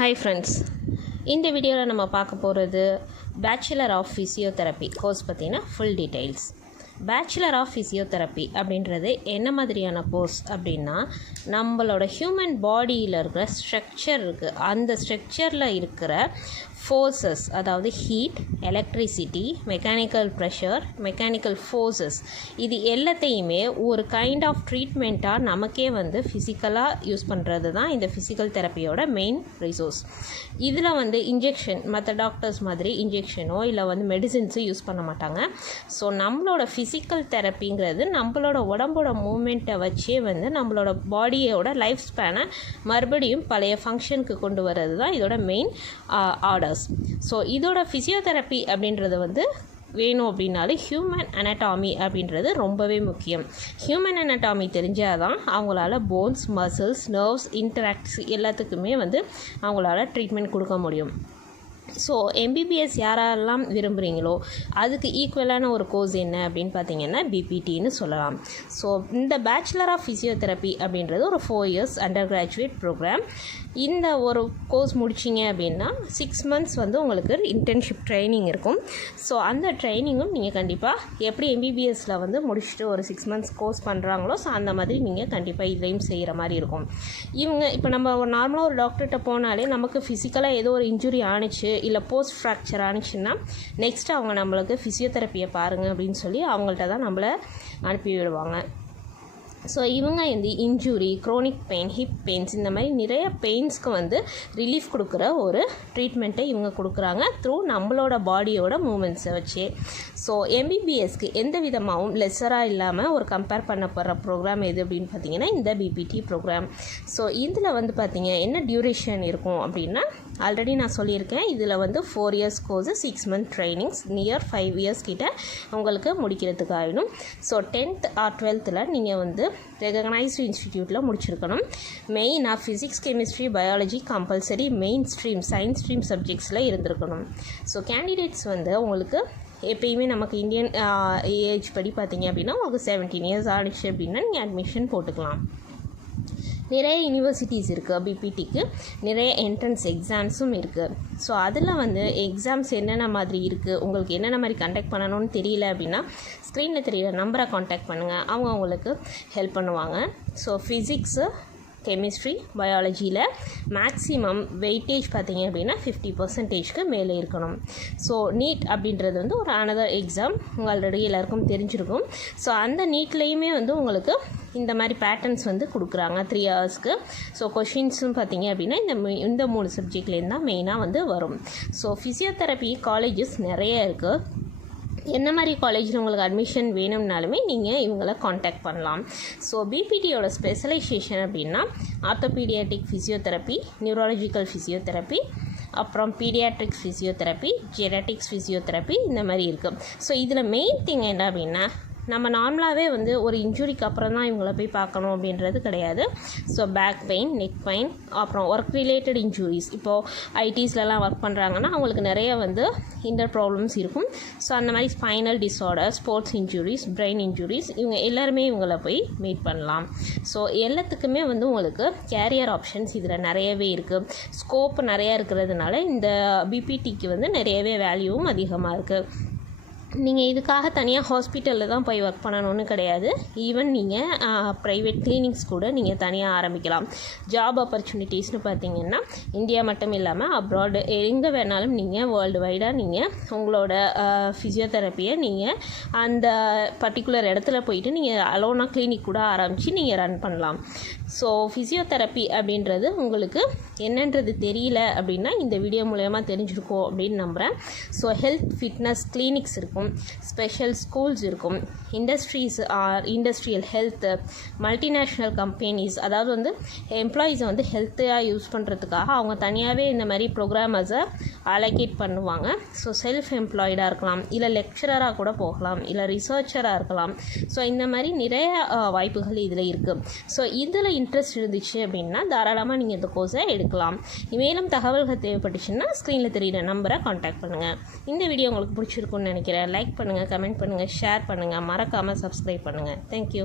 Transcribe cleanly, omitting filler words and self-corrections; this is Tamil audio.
ஹாய் ஃப்ரெண்ட்ஸ், இந்த வீடியோவில் நம்ம பார்க்க போகிறது பேச்சுலர் ஆஃப் ஃபிசியோதெரப்பி கோர்ஸ் பற்றின full details. Bachelor of physiotherapy அப்படின்றது என்ன மாதிரியான கோர்ஸ் அப்படின்னா, நம்மளோட ஹியூமன் பாடியில் இருக்கிற ஸ்ட்ரக்சர் இருக்குது, அந்த ஸ்ட்ரக்சரில் இருக்கிற ஃபோர்ஸஸ், அதாவது heat, electricity, mechanical pressure, mechanical forces, இது எல்லாத்தையுமே ஒரு கைண்ட் ஆஃப் ட்ரீட்மெண்ட்டாக நமக்கே ஃபிசிக்கலாக யூஸ் பண்ணுறது தான் இந்த ஃபிசிக்கல் தெரப்பியோட மெயின் ரிசோர்ஸ். இதில் இன்ஜெக்ஷன், மற்ற டாக்டர்ஸ் மாதிரி இன்ஜெக்ஷனோ இல்லை மெடிசின்ஸோ யூஸ் பண்ண மாட்டாங்க. ஸோ நம்மளோட ஃபிசிக்கல் தெரப்பிங்கிறது நம்மளோட உடம்போட மூமெண்ட்டை வச்சே நம்மளோட பாடியோட லைஃப் ஸ்பேனை மறுபடியும் பழைய ஃபங்க்ஷனுக்கு கொண்டு வர்றது தான் இதோட மெயின் ஆர்டர்ஸ். ஸோ இதோட ஃபிசியோதெரப்பி அப்படின்றது வேணும் அப்படின்னாலும் ஹியூமன் அனாட்டாமி அப்படின்றது ரொம்பவே முக்கியம். ஹியூமன் அனாட்டாமி தெரிஞ்சால் தான் அவங்களால போன்ஸ், மசில்ஸ், நர்வ்ஸ், இன்டராக்ட்ஸ் எல்லாத்துக்குமே அவங்களால ட்ரீட்மெண்ட் கொடுக்க முடியும். ஸோ எம்பிபிஎஸ் யாரெல்லாம் விரும்புகிறீங்களோ அதுக்கு ஈக்குவலான ஒரு கோர்ஸ் என்ன அப்படின்னு பார்த்தீங்கன்னா பிபிடின்னு சொல்லலாம். ஸோ இந்த பேச்சுலர் ஆஃப் ஃபிசியோதெரப்பி அப்படின்றது ஒரு 4 years அண்டர் கிராஜுவேட் ப்ரோக்ராம். இந்த ஒரு கோர்ஸ் முடிச்சிங்க அப்படின்னா 6 months உங்களுக்கு இன்டர்ன்ஷிப் ட்ரைனிங் இருக்கும். ஸோ அந்த ட்ரைனிங்கும் நீங்கள் கண்டிப்பாக எப்படி எம்பிபிஎஸில் முடிச்சுட்டு ஒரு 6 months கோர்ஸ் பண்ணுறாங்களோ, ஸோ அந்த மாதிரி நீங்கள் கண்டிப்பாக இதையும் செய்கிற மாதிரி இருக்கும். இவங்க இப்போ நம்ம நார்மலாக ஒரு டாக்டர்கிட்ட போனாலே நமக்கு ஃபிசிக்கலாக ஏதோ ஒரு இன்ஜுரி ஆணிச்சு இல்லை போஸ்ட் ஃப்ராக்சர் ஆனிச்சுன்னா நெக்ஸ்ட்டு அவங்க நம்மளுக்கு ஃபிசியோதெரப்பியை பாருங்கள் அப்படின்னு சொல்லி அவங்கள்ட்ட தான் நம்மளை அனுப்பி விடுவாங்க. ஸோ இவங்க injury, chronic pain, hip pains, இந்த மாதிரி நிறைய பெயின்ஸ்க்கு ரிலீஃப் கொடுக்குற ஒரு ட்ரீட்மெண்ட்டை இவங்க கொடுக்குறாங்க த்ரூ நம்மளோட பாடியோட மூமெண்ட்ஸை வச்சு. ஸோ எம்பிபிஎஸ்க்கு எந்த விதமாகவும் லெஸராக இல்லாமல் ஒரு கம்பேர் பண்ணப்படுற ப்ரோக்ராம் எது அப்படின்னு பார்த்தீங்கன்னா இந்த பிபிடி ப்ரோக்ராம். ஸோ இதில் பார்த்தீங்க என்ன டியூரேஷன் இருக்கும் அப்படின்னா, ஆல்ரெடி நான் சொல்லியிருக்கேன், இதில் 4 years course, 6 month trainings, near 5 years கிட்ட உங்களுக்கு முடிக்கிறதுக்கு ஆகிடும். ஸோ 10th or 12th நீங்கள் ரெகக்னைஸ்டு இன்ஸ்டிடியூட்டில் முடிச்சிருக்கணும். மெயினாக physics, chemistry, biology compulsory main stream, science stream சப்ஜெக்ட்ஸில் இருந்திருக்கணும். ஸோ கேண்டிடேட்ஸ் உங்களுக்கு எப்பயுமே நமக்கு இந்தியன் ஏஜ் படி பார்த்தீங்க அப்படின்னா உங்களுக்கு 17 years ஆகிடுச்சு அப்படின்னா நீங்கள் அட்மிஷன் போட்டுக்கலாம். நிறைய யூனிவர்சிட்டிஸ் இருக்குது பிபிடிக்கு, நிறைய என்ட்ரன்ஸ் எக்ஸாம்ஸும் இருக்குது. ஸோ அதில் எக்ஸாம்ஸ் என்னென்ன மாதிரி இருக்குது, உங்களுக்கு என்னென்ன மாதிரி கண்டக்ட் பண்ணணும்னு தெரியல அப்படின்னா ஸ்க்ரீனில் தெரியிற நம்பரை காண்டாக்ட் பண்ணுங்கள், அவங்க உங்களுக்கு ஹெல்ப் பண்ணுவாங்க. ஸோ ஃபிசிக்ஸு, கெமிஸ்ட்ரி, பயாலஜியில் மேக்ஸிமம் வெயிட்டேஜ் பார்த்தீங்க அப்படின்னா 50% மேலே இருக்கணும். ஸோ நீட் அப்படின்றது ஒரு அனதர் எக்ஸாம், ஆல்ரெடி எல்லாருக்கும் தெரிஞ்சிருக்கும். ஸோ அந்த நீட்லேயுமே உங்களுக்கு இந்த மாதிரி பேட்டர்ன்ஸ் கொடுக்குறாங்க 3 hours. ஸோ கொஷின்ஸும் பார்த்தீங்க அப்படின்னா இந்த 3 சப்ஜெக்ட்லேருந்து தான் மெயினாக வரும். ஸோ ஃபிசியோதெரப்பி காலேஜஸ் நிறைய இருக்குது. என்ன மாதிரி காலேஜில் உங்களுக்கு அட்மிஷன் வேணும்னாலுமே நீங்கள் இவங்களை காண்டாக்ட் பண்ணலாம். ஸோ பிபிடியோட ஸ்பெஷலைசேஷன் அப்படின்னா ஆர்த்தோபீடியாட்டிக் ஃபிசியோதெரப்பி, நியூராலஜிக்கல் ஃபிசியோதெரப்பி, அப்புறம் பீடியாட்ரிக்ஸ் ஃபிசியோதெரப்பி, ஜெனட்டிக்ஸ் ஃபிசியோதெரப்பி, இந்த மாதிரி இருக்குது. ஸோ இதில் மெயின் திங் என்ன அப்படின்னா, நம்ம நார்மலாகவே ஒரு இன்ஜுரிக்கு அப்புறம் தான் இவங்களை போய் பார்க்கணும் அப்படின்றது கிடையாது. So back pain, neck pain, அப்புறம் ஒர்க் ரிலேட்டட் இன்ஜுரிஸ், இப்போது ஐடிஸ்லலாம் ஒர்க் பண்ணுறாங்கன்னா அவங்களுக்கு நிறைய இன்டர் ப்ராப்ளம்ஸ் இருக்கும். ஸோ அந்த மாதிரி spinal disorder, sports injuries, brain injuries, இவங்க எல்லாருமே இவங்களை போய் மீட் பண்ணலாம். ஸோ எல்லாத்துக்குமே உங்களுக்கு கேரியர் ஆப்ஷன்ஸ் இதில் நிறையவே இருக்குது. ஸ்கோப் நிறையா இருக்கிறதுனால இந்த பிபிடிக்கு நிறையவே வேல்யூவும் அதிகமாக இருக்குது. நீங்கள் இதுக்காக தனியாக ஹாஸ்பிட்டலில் தான் போய் ஒர்க் பண்ணணும்னு கிடையாது. ஈவன் நீங்கள் ப்ரைவேட் கிளினிக்ஸ் கூட நீங்கள் தனியாக ஆரம்பிக்கலாம். ஜாப் ஆப்பர்ச்சுனிட்டிஸ்னு பார்த்தீங்கன்னா இந்தியா மட்டும் இல்லாமல் அப்ராடு எங்கே வேணாலும் நீங்கள் வேர்ல்டு வைடாக நீங்கள் உங்களோட ஃபிசியோதெரப்பியை நீங்கள் அந்த பர்டிகுலர் இடத்துல போயிட்டு நீங்கள் அலோனாக கிளினிக் கூட ஆரம்பித்து நீங்கள் ரன் பண்ணலாம். ஸோ ஃபிசியோதெரப்பி அப்படின்றது உங்களுக்கு என்னன்றது தெரியல அப்படின்னா இந்த வீடியோ மூலமா தெரிஞ்சிருக்கோம் அப்படின்னு நம்புகிறேன். ஸோ ஹெல்த் ஃபிட்னஸ் கிளினிக்ஸ் இருக்கும், ஸ்பெஷல் ஸ்கூல்ஸ் இருக்கும், இண்டஸ்ட்ரியல் ஹெல்த்து, மல்டிநேஷ்னல் கம்பெனிஸ், அதாவது எம்ப்ளாயீஸை ஹெல்த்தாக யூஸ் பண்ணுறதுக்காக அவங்க தனியாகவே இந்த மாதிரி ப்ரோக்ராமர்ஸை அலோகேட் பண்ணுவாங்க. ஸோ செல்ஃப் எம்ப்ளாய்டாக இருக்கலாம், இல்லை லெக்சரராக கூட போகலாம், இல்லை ரிசர்ச்சராக இருக்கலாம். ஸோ இந்த மாதிரி நிறைய வாய்ப்புகள் இதில் இருக்குது. ஸோ இதில் இன்ட்ரெஸ்ட் இருந்துச்சு அப்படின்னா தாராளமாக நீங்கள் இந்த கோர்ஸை எடுக்கலாம். மேலும் தகவல்கள் தேவைப்பட்டுச்சுன்னா ஸ்க்ரீனில் தெரியுற நம்பரை காண்டாக்ட் பண்ணுங்கள். இந்த வீடியோ உங்களுக்கு பிடிச்சிருக்குன்னு நினைக்கிறேன். லைக் பண்ணுங்கள், கமெண்ட் பண்ணுங்கள், ஷேர் பண்ணுங்கள், மறக்காமல் சப்ஸ்கிரைப் பண்ணுங்கள். தேங்க்யூ.